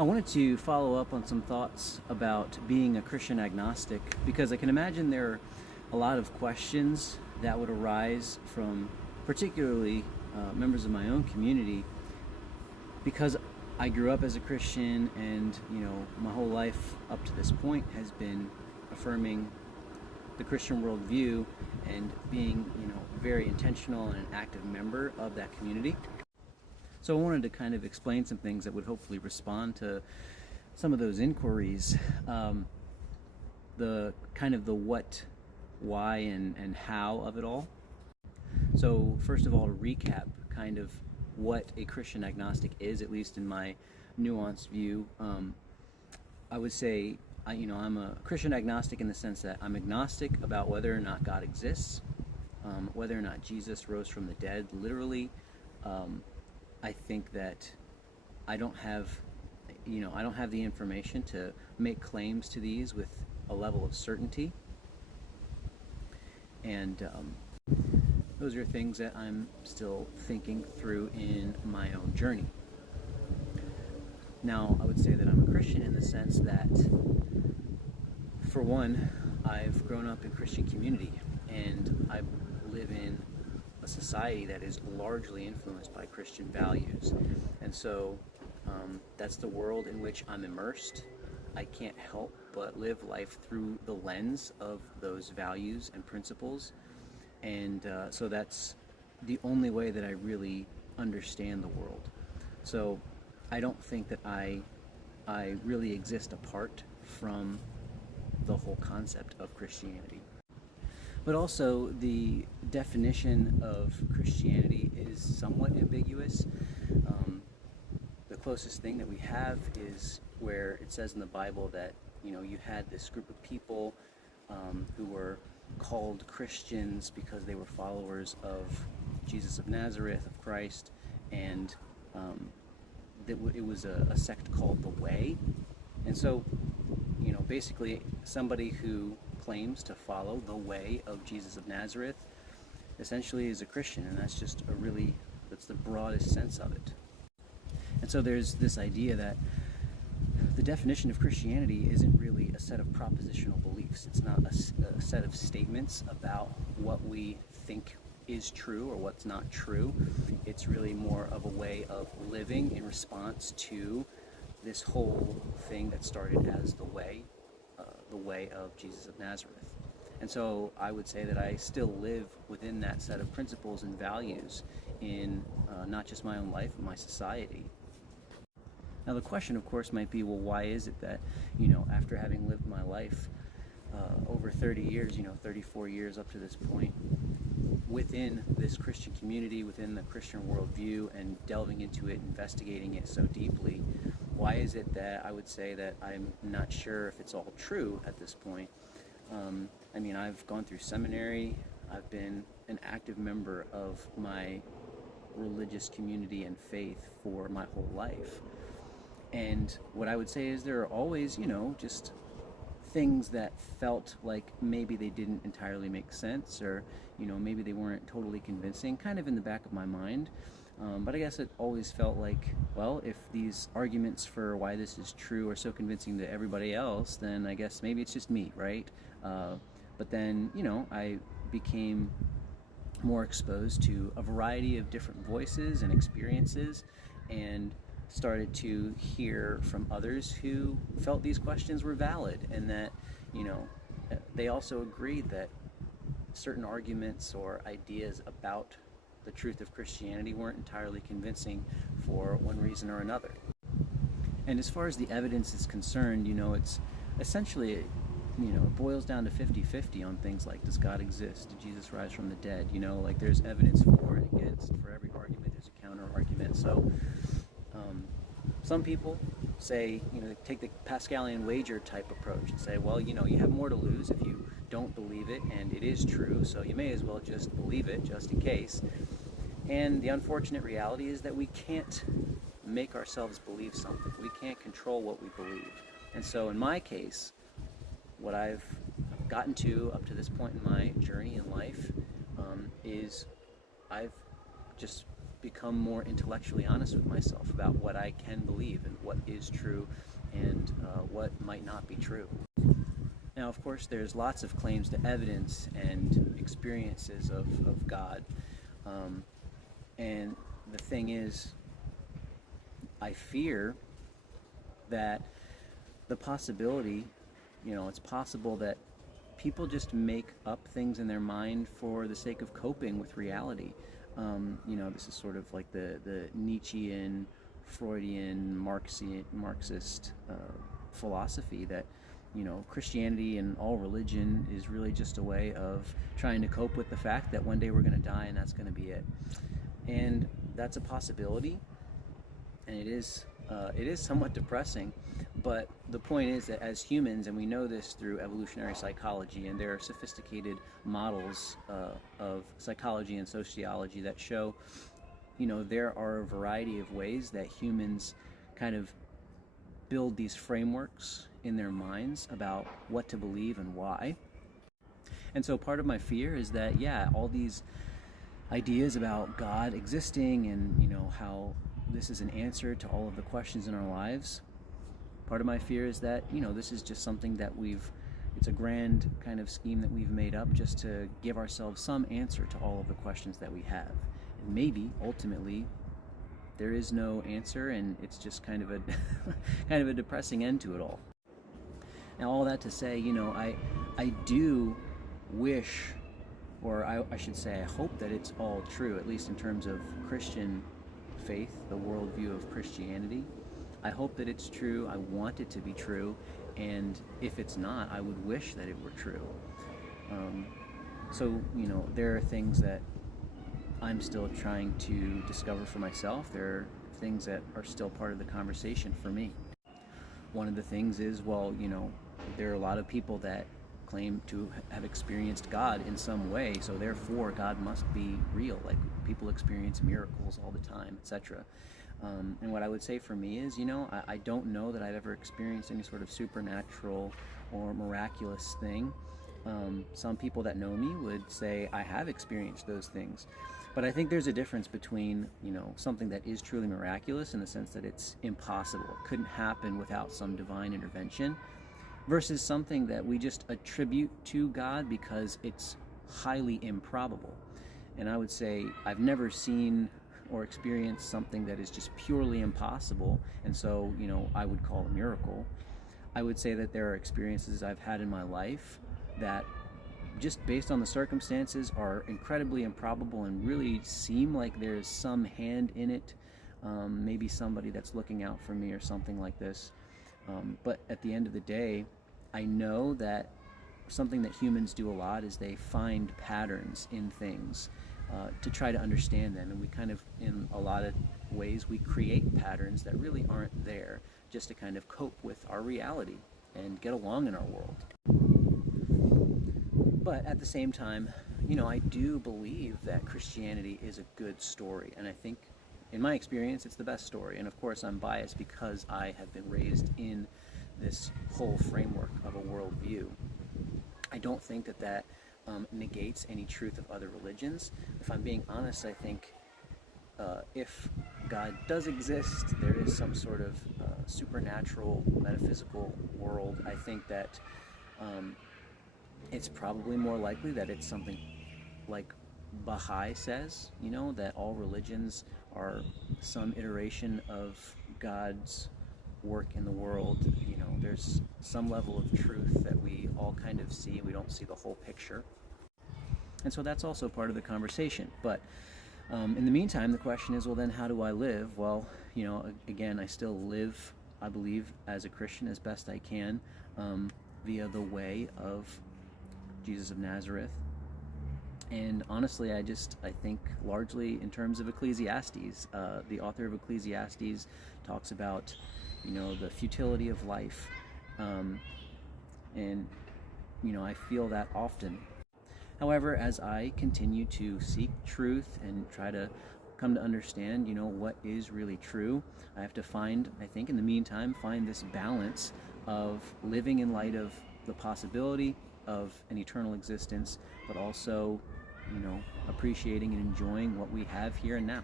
I wanted to follow up on some thoughts about being a Christian agnostic because I can imagine there are a lot of questions that would arise from particularly members of my own community because I grew up as a Christian and, my whole life up to this point has been affirming the Christian worldview and being, very intentional and an active member of that community. So I wanted to kind of explain some things that would hopefully respond to some of those inquiries. The kind of the what, why, and how of it all. So first of all, to recap kind of what a Christian agnostic is, at least in my nuanced view, I would say, I'm a Christian agnostic in the sense that I'm agnostic about whether or not God exists, whether or not Jesus rose from the dead, literally. I think that I don't have the information to make claims to these with a level of certainty. And those are things that I'm still thinking through in my own journey. Now, I would say that I'm a Christian in the sense that, for one, I've grown up in Christian community, and I live in a society that is largely influenced by Christian values. And so that's the world in which I'm immersed. I can't help but live life through the lens of those values and principles. And so that's the only way that I really understand the world. So I don't think that I really exist apart from the whole concept of Christianity. But also, the definition of Christianity is somewhat ambiguous. The closest thing that we have is where it says in the Bible that, you had this group of people who were called Christians because they were followers of Jesus of Nazareth, of Christ, and it was a sect called the Way. And so, basically somebody who claims to follow the way of Jesus of Nazareth essentially is a Christian, and that's the broadest sense of it. And so there's this idea that the definition of Christianity isn't really a set of propositional beliefs. It's not a set of statements about what we think is true or what's not true. It's really more of a way of living in response to this whole thing that started as the way of Jesus of Nazareth. And so I would say that I still live within that set of principles and values in not just my own life, but my society. Now the question, of course, might be, well, why is it that, after having lived my life over 30 years, 34 years up to this point, within this Christian community, within the Christian worldview, and delving into it, investigating it so deeply, why is it that I would say that I'm not sure if it's all true at this point? I've gone through seminary. I've been an active member of my religious community and faith for my whole life. And what I would say is there are always, just things that felt like maybe they didn't entirely make sense, or, maybe they weren't totally convincing, kind of in the back of my mind. But I guess it always felt like, well, if these arguments for why this is true are so convincing to everybody else, then I guess maybe it's just me, right? But then, I became more exposed to a variety of different voices and experiences, and started to hear from others who felt these questions were valid, and that, they also agreed that certain arguments or ideas about the truth of Christianity weren't entirely convincing for one reason or another. And as far as the evidence is concerned, it's essentially, it boils down to 50-50 on things like, does God exist? Did Jesus rise from the dead? There's evidence for and against. For every argument, there's a counter argument. So some people say, take the Pascalian wager type approach and say, well, you have more to lose if you don't believe it, and it is true, so you may as well just believe it just in case. And the unfortunate reality is that we can't make ourselves believe something. We can't control what we believe. And so in my case, what I've gotten to up to this point in my journey in life is I've just become more intellectually honest with myself about what I can believe and what is true and what might not be true. Now, of course, there's lots of claims to evidence and experiences of God. And the thing is, I fear that the possibility, it's possible that people just make up things in their mind for the sake of coping with reality. This is sort of like the Nietzschean, Freudian, Marxist philosophy that, Christianity and all religion is really just a way of trying to cope with the fact that one day we're going to die and that's going to be it. And that's a possibility, and it is somewhat depressing. But the point is that as humans, and we know this through evolutionary psychology, and there are sophisticated models of psychology and sociology that show, there are a variety of ways that humans kind of build these frameworks in their minds about what to believe and why. And so part of my fear is that, all these ideas about God existing and, how this is an answer to all of the questions in our lives, part of my fear is that, this is just something that it's a grand kind of scheme that we've made up just to give ourselves some answer to all of the questions that we have. And maybe, ultimately, there is no answer, and it's just kind of a kind of a depressing end to it all. Now, all that to say, I do wish, or I should say, I hope that it's all true, at least in terms of Christian faith, the worldview of Christianity. I hope that it's true. I want it to be true, and if it's not, I would wish that it were true. So there are things that I'm still trying to discover for myself. There are things that are still part of the conversation for me. One of the things is, there are a lot of people that claim to have experienced God in some way, so therefore God must be real. Like, people experience miracles all the time, etc. And what I would say for me is, I don't know that I've ever experienced any sort of supernatural or miraculous thing. Some people that know me would say I have experienced those things. But I think there's a difference between, something that is truly miraculous in the sense that it's impossible, it couldn't happen without some divine intervention, versus something that we just attribute to God because it's highly improbable. And I would say I've never seen or experienced something that is just purely impossible, and so, I would call a miracle. I would say that there are experiences I've had in my life that, just based on the circumstances, are incredibly improbable and really seem like there's some hand in it, maybe somebody that's looking out for me or something like this. But at the end of the day, I know that something that humans do a lot is they find patterns in things to try to understand them, and we kind of, in a lot of ways, we create patterns that really aren't there just to kind of cope with our reality and get along in our world. But at the same time, I do believe that Christianity is a good story, and I think, in my experience, it's the best story. And of course, I'm biased because I have been raised in this whole framework of a worldview. I don't think that negates any truth of other religions. If I'm being honest, I think if God does exist, there is some sort of supernatural, metaphysical world. I think that it's probably more likely that it's something like Baha'i says, that all religions are some iteration of God's work in the world. There's some level of truth that we all kind of see. We don't see the whole picture. And so that's also part of the conversation. But in the meantime, the question is, well, then how do I live? Well, again, I still live, I believe, as a Christian as best I can, via the way of Jesus of Nazareth. And honestly, I think largely in terms of Ecclesiastes. The author of Ecclesiastes talks about, the futility of life. And I feel that often. However, as I continue to seek truth and try to come to understand, what is really true, I have to find in the meantime, find this balance of living in light of the possibility of an eternal existence, but also, appreciating and enjoying what we have here and now.